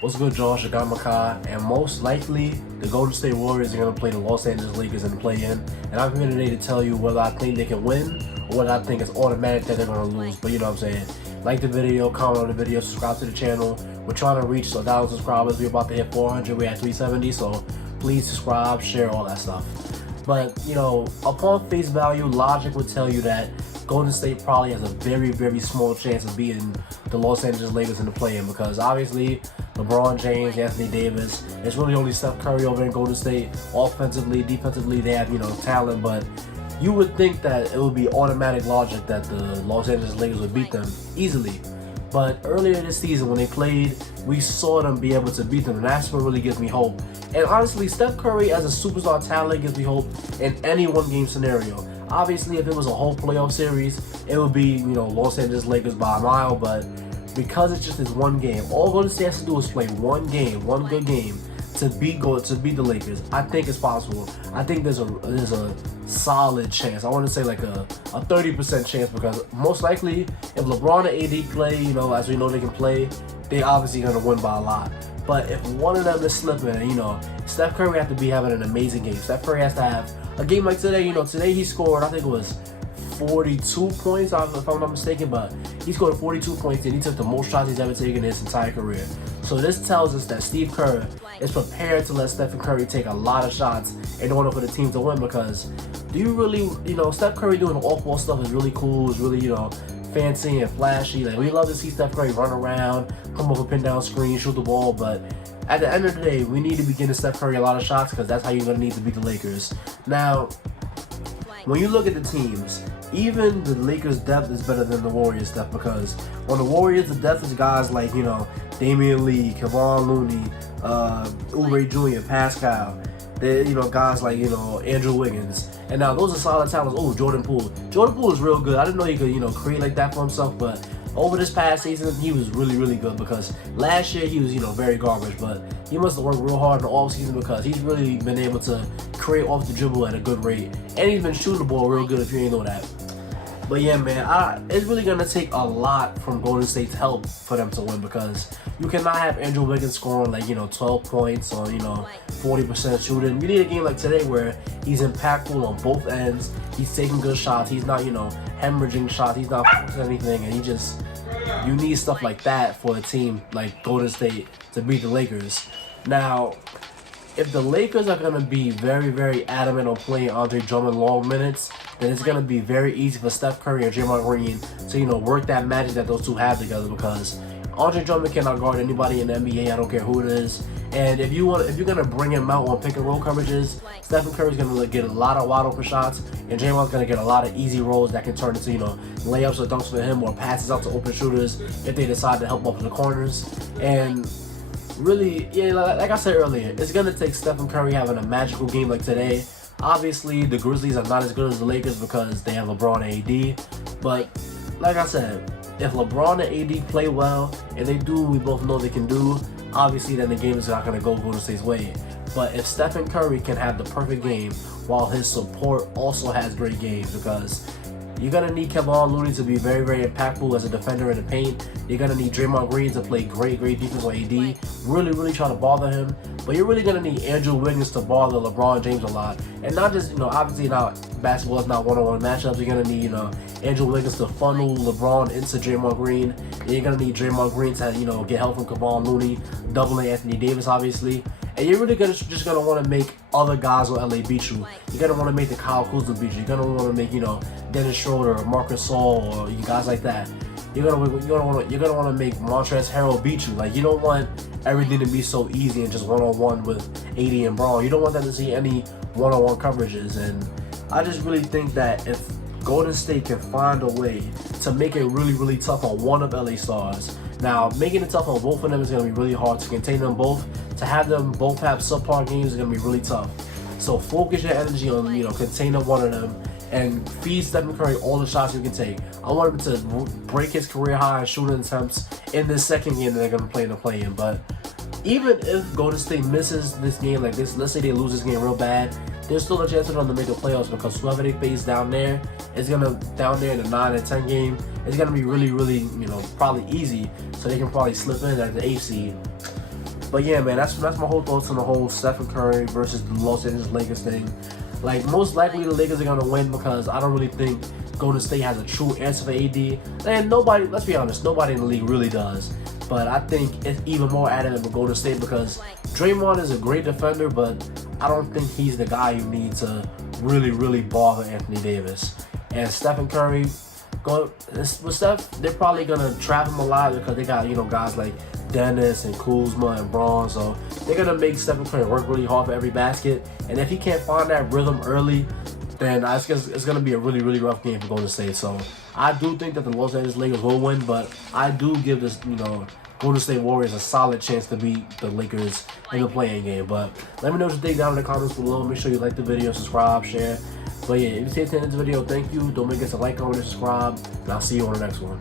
What's good, Josh Agamaka? And most likely, the Golden State Warriors are going to play the Los Angeles Lakers in the play-in. And I'm here today to tell you whether I think they can win or whether I think it's automatic that they're going to lose. But you know what I'm saying? Like the video, comment on the video, subscribe to the channel. We're trying to reach 1,000 subscribers. We're about to hit 400. We're at 370. So please subscribe, share, all that stuff. But, you know, upon face value, logic would tell you that Golden State probably has a very, very small chance of beating the Los Angeles Lakers in the play-in because obviously LeBron James, Anthony Davis, it's really only Steph Curry over in Golden State. Offensively, defensively, they have, you know, talent, but you would think that it would be automatic logic that the Los Angeles Lakers would beat them easily. But earlier this season when they played, we saw them be able to beat them, and that's what really gives me hope. And honestly, Steph Curry as a superstar talent gives me hope in any one-game scenario. Obviously, if it was a whole playoff series, it would be, you know, Los Angeles Lakers by a mile, but because it's just this one game, all Golden State has to do is play one game, one good game to beat the Lakers. I think it's possible. I think there's a solid chance. I want to say like a 30% chance because most likely if LeBron and AD play, you know, as we know they can play, they obviously going to win by a lot. But if one of them is slipping, and you know, Steph Curry has to be having an amazing game. Steph Curry has to have a game like today. You know, today he scored, I think it was 42 points, if I'm not mistaken, but he scored 42 points and he took the most shots he's ever taken in his entire career. So this tells us that Steve Kerr is prepared to let Stephen Curry take a lot of shots in order for the team to win because do you really, you know, Steph Curry doing off-ball stuff is really cool, is really, you know, fancy and flashy. Like, we love to see Steph Curry run around, come up a pin down screen, shoot the ball, but at the end of the day, we need to be getting Steph Curry a lot of shots because that's how you're going to need to beat the Lakers. Now, when you look at the teams, even the Lakers' depth is better than the Warriors' depth because on the Warriors, the depth is guys like, you know, Damian Lee, Kevon Looney, Oubre Jr., Pascal. They, you know, guys like, you know, Andrew Wiggins. And now those are solid talents. Oh, Jordan Poole. Jordan Poole is real good. I didn't know he could, you know, create like that for himself, but over this past season, he was really, really good because last year he was, you know, very garbage, but he must have worked real hard in the offseason because he's really been able to create off the dribble at a good rate. And he's been shooting the ball real good if you ain't know that. But yeah, man, it's really going to take a lot from Golden State's help for them to win because you cannot have Andrew Wiggins scoring like, you know, 12 points or, you know, 40% shooting. You need a game like today where he's impactful on both ends. He's taking good shots. He's not, you know, hemorrhaging shots. He's not forcing anything. And you need stuff like that for a team like Golden State to beat the Lakers. Now, if the Lakers are going to be very, very adamant on playing Andre Drummond long minutes, then it's going to be very easy for Steph Curry and Draymond Green to, you know, work that magic that those two have together because Andre Drummond cannot guard anybody in the NBA. I don't care who it is. And if you're going to bring him out on pick and roll coverages, Stephen Curry's going to get a lot of wide open shots and Draymond's going to get a lot of easy rolls that can turn into, you know, layups or dunks for him or passes out to open shooters if they decide to help up in the corners. And really, yeah, like I said earlier, it's going to take Stephen Curry having a magical game like today. Obviously, the Grizzlies are not as good as the Lakers because they have LeBron and AD. But like I said, if LeBron and AD play well, and they do, we both know they can do, obviously then the game is not going to go Golden State's way. But if Stephen Curry can have the perfect game while his support also has great games because you're going to need Kevon Looney to be very, very impactful as a defender in the paint. You're going to need Draymond Green to play great defense on AD. Really, really try to bother him. But you're really going to need Andrew Wiggins to bother LeBron James a lot. And not just, you know, obviously now basketball is not one-on-one matchups. You're going to need, you know, Andrew Wiggins to funnel LeBron into Draymond Green. And you're going to need Draymond Green to, you know, get help from Kevon Looney, doubling Anthony Davis, obviously. And you're really just going to want to make other guys on LA beat you. You're going to want to make the Kyle Kuzma beat you. You're going to want to make, you know, Dennis Schroeder or Marcus Gasol or you guys like that. You're gonna want to make Montrezl Harrell beat you. Like, you don't want everything to be so easy and just one-on-one with AD and Braun. You don't want them to see any one-on-one coverages. And I just really think that if Golden State can find a way to make it really, really tough on one of LA stars. Now, making it tough on both of them is going to be really hard. To contain them both, to have them both have subpar games is going to be really tough. So focus your energy on, you know, containing one of them and feed Stephen Curry all the shots you can take. I want him to break his career high in shooting attempts in this second game that they're going to play in the play-in. But even if Golden State misses this game like this, let's say they lose this game real bad, there's still a chance for them to make the playoffs because whoever they face down there is down there in the 9 and 10 game, it's gonna be really, really, you know, probably easy. So they can probably slip in at the 8th seed. But yeah, man, that's my whole thoughts on the whole Steph Curry versus the Los Angeles Lakers thing. Like, most likely the Lakers are gonna win because I don't really think Golden State has a true answer for AD. And nobody, let's be honest, nobody in the league really does. But I think it's even more adamant with Golden State because Draymond is a great defender, but I don't think he's the guy you need to really bother Anthony Davis. And Stephen Curry, with Steph, they're probably gonna trap him a lot because they got, you know, guys like Dennis and Kuzma and Braun, so they're gonna make Stephen Curry work really hard for every basket. And if he can't find that rhythm early, then it's gonna be a really rough game for Golden State. So I do think that the Los Angeles Lakers will win, but I do give this, you know, Golden State Warriors a solid chance to beat the Lakers in the play-in game. But let me know what you think down in the comments below. Make sure you like the video, subscribe, share. But yeah, if you stayed to the end of this video, thank you. Don't forget to like, comment, and subscribe. And I'll see you on the next one.